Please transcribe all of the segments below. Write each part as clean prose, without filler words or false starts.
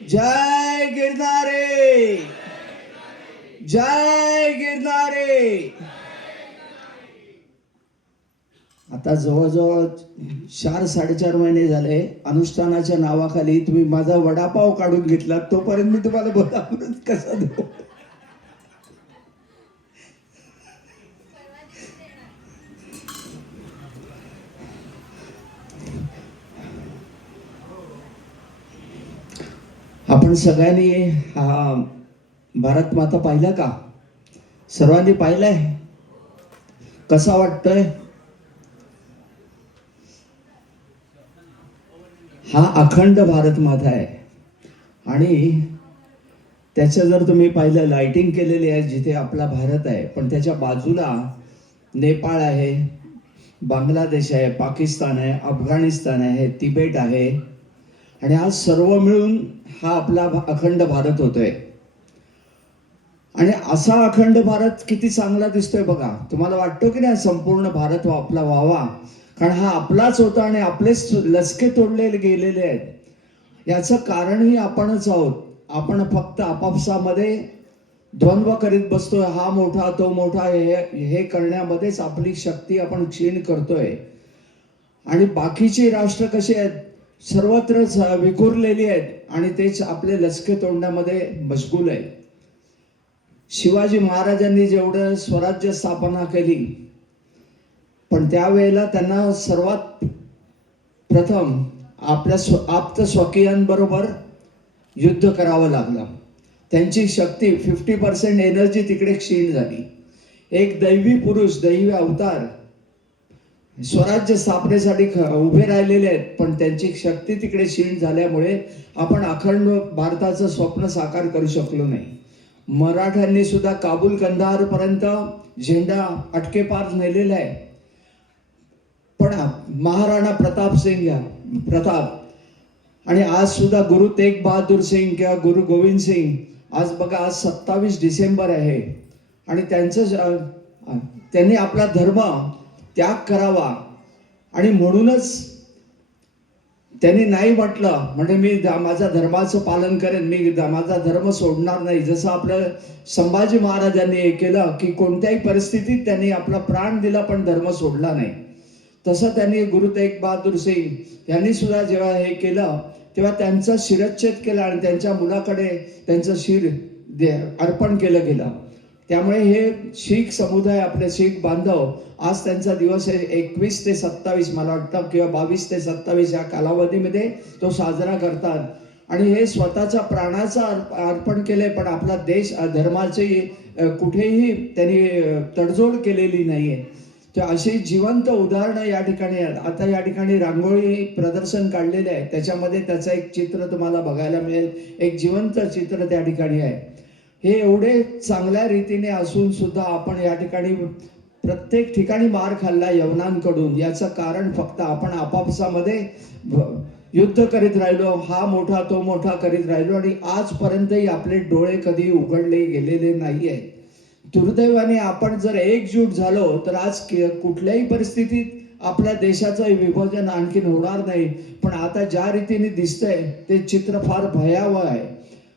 जय गिरनारे, जय गिरनारे. आता जवळजवळ 4-4.5 महिने झाले अनुष्ठानाच्या नावाखाली तुम्ही माझा वडापाव काढून घेतला. तोपर्यंत मी तुम्हाला बोलावून कसा देऊ? आपण सगळ्यांनी हा भारत माता पाहिला का? सर्वांनी पाहिलाय? कसा वाटतोय? हा अखंड भारत माता आहे आणि त्याचं जर तुम्ही पाहिलं लाइटिंग केलेली आहे जिथे आपला भारत आहे, पण त्याच्या बाजूला नेपाळ आहे, बांगलादेश आहे, पाकिस्तान आहे, अफगाणिस्तान आहे, तिबेट आहे आणि आज सर्व मिळून हा आपला अखंड भारत होतोय. आणि असा अखंड भारत किती चांगला दिसतोय बघा. तुम्हाला वाटतं की नाही संपूर्ण भारत आपला व्हावा? कारण हा आपलाच होता आणि आपलेच लचके तोडले गेलेले आहेत. याचं कारणही आपणच आहोत. आपण फक्त आपापसामध्ये द्वंद्व करीत बसतोय. हा मोठा तो मोठा हे करण्यामध्येच आपली शक्ती आपण क्षीण करतोय. आणि बाकीची राष्ट्र कशी आहेत? सर्वत्र विखुरलेली आहेत आणि तेच आपले लचके तोडण्यामध्ये मशगूल आहे. शिवाजी महाराजांनी जेवढं स्वराज्य स्थापना केली, पण त्यावेळेला त्यांना सर्वात प्रथम आपल्या आप्त स्वकीयांबरोबर युद्ध करावं लागलं. त्यांची शक्ती 50% एनर्जी तिकडे क्षीण झाली. एक दैवी पुरुष, दैवी अवतार स्वराज्य स्थापनेसाठी उभे राहिलेले आहेत, पण त्यांची शक्ती तिकडे क्षीण झाल्यामुळे आपण अखंड भारताचं स्वप्न साकार करू शकलो नाही. मराठ्यांनी सुद्धा काबूल कंदार पर्यंत झेंडा अटकेपार नेलेला आहे. पण महाराणा प्रताप आणि आज सुद्धा गुरु तेग बहादूर सिंग किंवा गुरु गोविंद सिंग, आज बघा आज 27 डिसेंबर आहे आणि त्यांनी आपला धर्म त्याग करावा आणि म्हणूनच त्यांनी नाही म्हटलं, म्हणजे मी माझ्या धर्माचं पालन करेन, मी माझा धर्म सोडणार नाही. जसं आपल्या संभाजी महाराजांनी हे केलं की कोणत्याही परिस्थितीत त्यांनी आपला प्राण दिला पण धर्म सोडला नाही, तसं त्यांनी गुरु तेग बहादूर सिंग यांनी सुद्धा जेव्हा हे केलं तेव्हा त्यांचा शिरच्छेद केला आणि त्यांच्या मुलाकडे त्यांचं शिर अर्पण केलं गेलं. त्यामुळे हे शीख समुदाय, आपले शीख बांधव, आज त्यांचा दिवस आहे 21 ते 27 मला वाटतं किंवा 22 ते 27 या कालावधीमध्ये तो साजरा करतात. आणि हे स्वतःच्या प्राणाचं अर्पण केलंय, पण आपला देश धर्माची कुठेही त्यांनी तडजोड केलेली नाहीये. तर अशी जिवंत उदाहरणं या ठिकाणी आहेत. आता या ठिकाणी रांगोळी प्रदर्शन काढलेले आहे, त्याच्यामध्ये त्याचं एक चित्र तुम्हाला बघायला मिळेल. एक जिवंत चित्र त्या ठिकाणी आहे. हे एवढे चांगल्या रीतीने असून सुद्धा आपण या ठिकाणी प्रत्येक ठिकाणी मार खाल्ला यवनांकडून. याचं कारण फक्त आपण आपापसामध्ये युद्ध करीत राहिलो, हा मोठा तो मोठा करीत राहिलो आणि आजपर्यंतही आपले डोळे कधी उघडले गेलेले नाही आहेत. दुर्दैवाने आपण जर एकजूट झालो तर आज कुठल्याही परिस्थितीत आपल्या देशाचं विभाजन आणखीन होणार नाही. पण आता ज्या रीतीने दिसतंय ते चित्र फार भयावह आहे.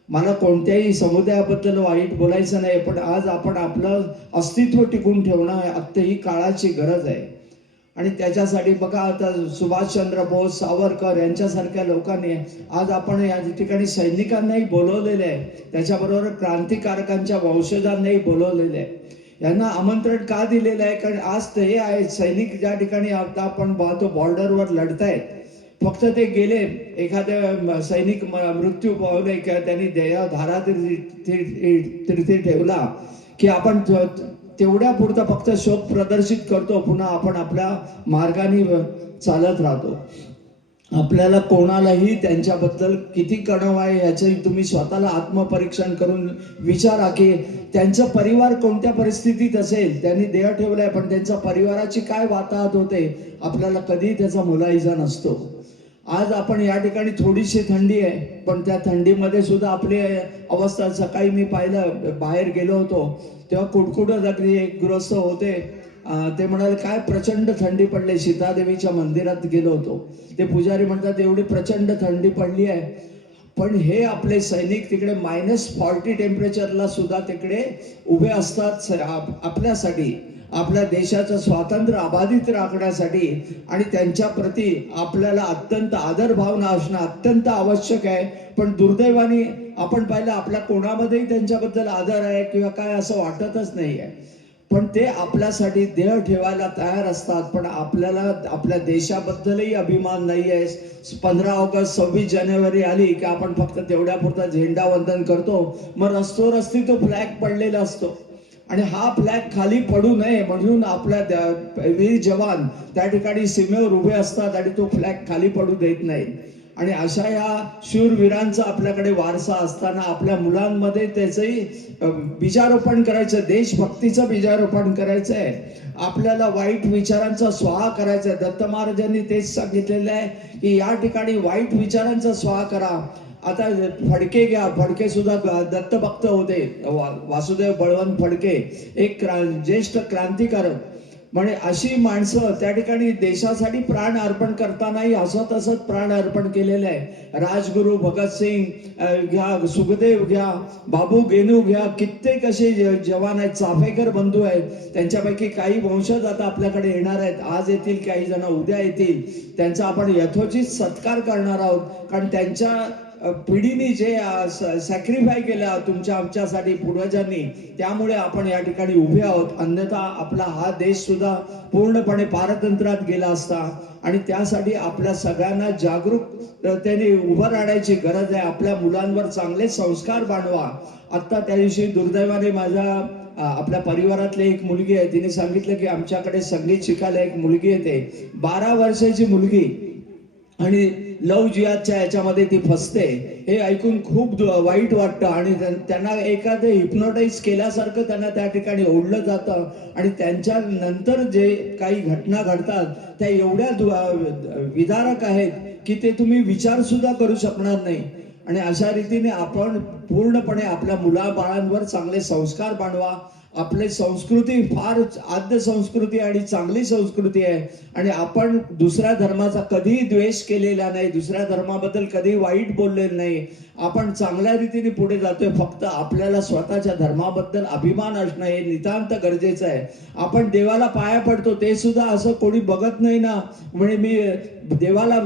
मला कोणत्याही समुदायाबद्दल वाईट बोलायचं नाही, पण आज आपण आपलं अस्तित्व टिकून ठेवणं आता ही काळाची गरज आहे. आणि त्याच्यासाठी बघा आता सुभाषचंद्र बोस, सावरकर यांच्यासारख्या लोकांनी आज आपण या ठिकाणी सैनिकांनाही बोलवलेले आहे, त्याच्याबरोबर क्रांतिकारकांच्या वंशजांनाही बोलवलेले आहे. यांना आमंत्रण का दिलेलं आहे? कारण आज ते हे आहे सैनिक ज्या ठिकाणी आता आपण पाहतो बॉर्डरवर लढतायत, फक्त ते गेले, एखाद्या सैनिक मृत्यू पावले किंवा त्यांनी देहधारा तीर्थी ठेवला की आपण तेवढ्या पुरता फक्त शोक प्रदर्शित करतो, पुन्हा आपण आपल्या मार्गाने चालत राहतो. आपल्याला कोणालाही त्यांच्याबद्दल किती कणव आहे याचे तुम्ही स्वतःला आत्मपरीक्षण करून विचारा की त्यांचा परिवार कोणत्या परिस्थितीत असेल. त्यांनी देह ठेवलाय पण त्यांच्या परिवाराची काय वाताहत होते आपल्याला कधी त्याचा मुलाहिजा नसतो. आज आपण या ठिकाणी थोडीशी थंडी आहे, पण त्या थंडीमध्ये सुद्धा आपली अवस्था, सकाळी मी पाहिलं बाहेर गेलो होतो तेव्हा कुडकुडत अगदी एक गृहस्थ होते, ते म्हणाले काय प्रचंड थंडी पडली. सीतादेवीच्या मंदिरात गेलो होतो, ते पुजारी म्हणतात एवढी प्रचंड थंडी पडली आहे. पण हे आपले सैनिक तिकडे -40 टेम्परेचरला सुद्धा तिकडे उभे असतात आपल्यासाठी, आपल्या देशाचं स्वातंत्र्य अबाधित राखण्यासाठी. आणि त्यांच्या प्रती आपल्याला अत्यंत आदर भावना असणं अत्यंत आवश्यक आहे. पण दुर्दैवाने आपण पाहिलं आपल्या कोणामध्येही त्यांच्याबद्दल आदर आहे किंवा काय असं वाटतच नाही आहे. पण ते आपल्यासाठी देह ठेवायला तयार असतात. पण आपल्याला आपल्या देशाबद्दलही अभिमान नाही आहे. 15 ऑगस्ट 26 जानेवारी आली की आपण फक्त तेवढ्यापुरता झेंडा वंदन करतो. मग रस्ती तो फ्लॅग पडलेला असतो. आणि हा फ्लॅग खाली पडू नये म्हणून आपल्या वीर जवान त्या ठिकाणी सीमेवर उभे असतात आणि तो फ्लॅग खाली पडू देत नाहीत. आणि अशा या शूरवीरांचा आपल्याकडे वारसा असताना आपल्या मुलांमध्ये त्याचंही बीजारोपण करायचं, देशभक्तीचं बीजारोपण करायचं आहे. आपल्याला वाईट विचारांचा स्वाहा करायचा आहे. दत्त महाराजांनी तेच सांगितलेलं आहे की या ठिकाणी वाईट विचारांचा स्वाहा करा. आता फडके घ्या, फडके सुद्धा दत्तभक्त होते. वासुदेव बळवंत फडके एक ज्येष्ठ क्रांतिकारक. म्हणजे अशी माणसं त्या ठिकाणी देशासाठी प्राण अर्पण करतानाही हसत हसत प्राण अर्पण केलेले आहे. राजगुरू भगतसिंग घ्या, सुखदेव घ्या, बाबू गेनू घ्या, कित्येक असे जवान आहेत. चाफेकर बंधू आहेत. त्यांच्यापैकी काही वंशज आता आपल्याकडे येणार आहेत. आज येतील, काही जण उद्या येतील. त्यांचा आपण यथोचित सत्कार करणार आहोत. कारण त्यांच्या पिढीने जे सॅक्रिफाय केलं तुमच्या आमच्यासाठी पूर्वजांनी, त्यामुळे आपण या ठिकाणी उभे आहोत. अन्यथा आपला हा देश सुद्धा पूर्णपणे पारतंत्र्यात गेला असता. आणि त्यासाठी आपल्या सगळ्यांना जागरूकतेने उभं राहण्याची गरज आहे. आपल्या मुलांवर चांगले संस्कार बांधवा. आता त्या दिवशी दुर्दैवाने माझ्या आपल्या परिवारातली एक मुलगी आहे, तिने सांगितलं की आमच्याकडे संगीत शिकायला एक मुलगी येते, 12 वर्षाची मुलगी, आणि लव जिहादच्या याच्यामध्ये ती फसते. हे ऐकून खूप वाईट वाटतं. आणि त्यांना एखादं हिप्नोटाईज केल्यासारखं त्यांना त्या ठिकाणी ओढलं जातं. आणि त्यांच्या नंतर जे काही घटना घडतात त्या एवढ्या विदारक आहेत की ते तुम्ही विचार सुद्धा करू शकणार नाही. आणि अशा रीतीने आपण पूर्णपणे आपल्या मुलाबाळांवर चांगले संस्कार बांधवा. आपली संस्कृती फार आद्य संस्कृती आणि चांगली संस्कृती आहे. आणि आपण दुसऱ्या धर्माचा कधीही द्वेष केलेला नाही, दुसऱ्या धर्माबद्दल कधी वाईट बोललेलं नाही. आपण चांगल्या रीतीने पुढे जातोय. फक्त आपल्याला स्वतःच्या धर्माबद्दल अभिमान असणं हे नितांत गरजेचं आहे. आपण देवाला पाया पडतो ते सुद्धा असं कोणी बघत नाही ना, म्हणजे मी देवाला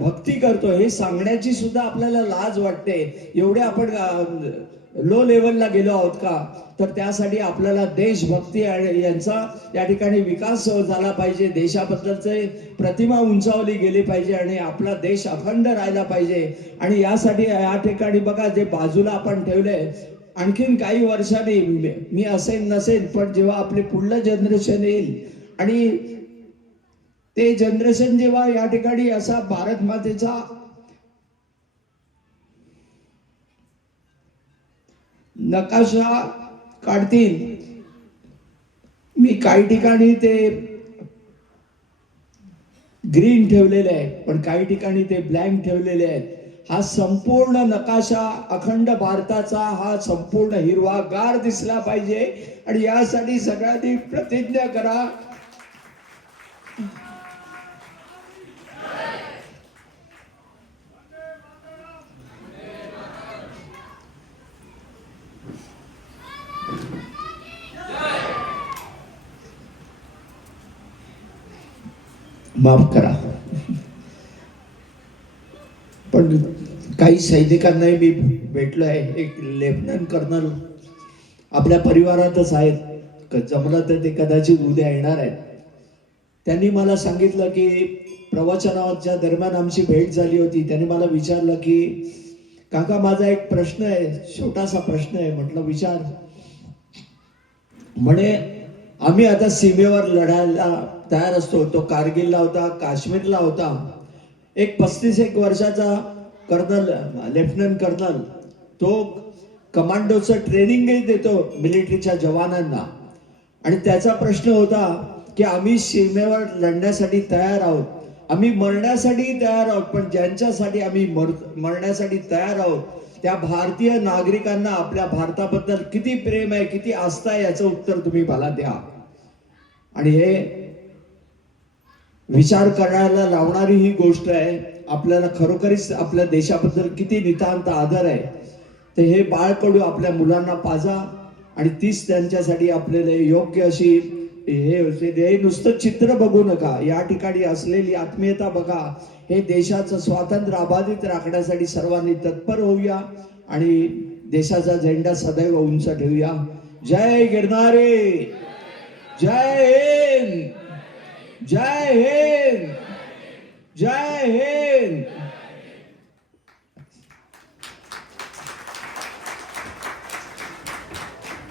भक्ती करतो हे सांगण्याची सुद्धा आपल्याला लाज वाटते. एवढे आपण लो लेवलला गेलो आहोत का? तर त्यासाठी आपल्याला देशभक्ती यांचा या ठिकाणी विकास झाला पाहिजे. देशाबद्दलचे प्रतिमा उंचावली गेली पाहिजे आणि आपला देश अखंड राहिला पाहिजे. आणि यासाठी या ठिकाणी बघा जे बाजूला आपण ठेवलंय, आणखीन काही वर्षांनी मी असेल नसेल, पण जेव्हा आपले पुढलं जनरेशन येईल आणि ते जनरेशन जेव्हा या ठिकाणी असा भारत मातेचा नकाशा काढतील, मी काही ठिकाणी ते ग्रीन ठेवलेले आहे, पण काही ठिकाणी ते ब्लँक ठेवलेले आहेत. हा संपूर्ण नकाशा अखंड भारताचा हा संपूर्ण हिरवागार दिसला पाहिजे. आणि यासाठी सगळ्यांनी प्रतिज्ञा करा. माफ करा, पण काही सैनिकांनाही मी भेटलो आहे. एक लेफ्टनंट कर्नल आपल्या परिवारातच आहेत, जमलं तर ते कदाचित उद्या येणार आहेत. त्यांनी मला सांगितलं की प्रवचनाच्या दरम्यान आमची भेट झाली होती. त्यांनी मला विचारलं की काका माझा एक प्रश्न आहे, छोटासा प्रश्न आहे. म्हटलं विचार. म्हणे आम्ही आता सीमेवर लढायला तयार असतो. तो कारगिलला होता, काश्मीरला होता. एक 35 वर्षाचा कर्नल, लेफ्टनंट कर्नल, तो कमांडोचं ट्रेनिंगही देतो मिलिटरीच्या जवानांना. आणि त्याचा प्रश्न होता की आम्ही सीमेवर लढण्यासाठी तयार आहोत, आम्ही मरण्यासाठी तयार आहोत, पण ज्यांच्यासाठी आम्ही मरण्यासाठी तयार आहोत त्या भारतीय नागरिकांना आपल्या भारताबद्दल किती प्रेम आहे, किती आस्था आहे, याचं उत्तर तुम्ही मला द्या. आणि हे विचार करायला लावणारी ही गोष्ट आहे. आपल्याला खरोखरीच आपल्या देशाबद्दल किती नितांत आदर आहे, ते हे बाळकडू आपल्या मुलांना पाजा आणि तीच त्यांच्यासाठी आपल्याला योग्य अशी हे नुसतं चित्र बघू नका, या ठिकाणी असलेली आत्मीयता बघा. हे देशाचं स्वातंत्र्य अबाधित राखण्यासाठी सर्वांनी तत्पर होऊया आणि देशाचा झेंडा सदैव उंच ठेवूया. जय गिरनारी, जय हिंद, जय हिंद, जय हिंद.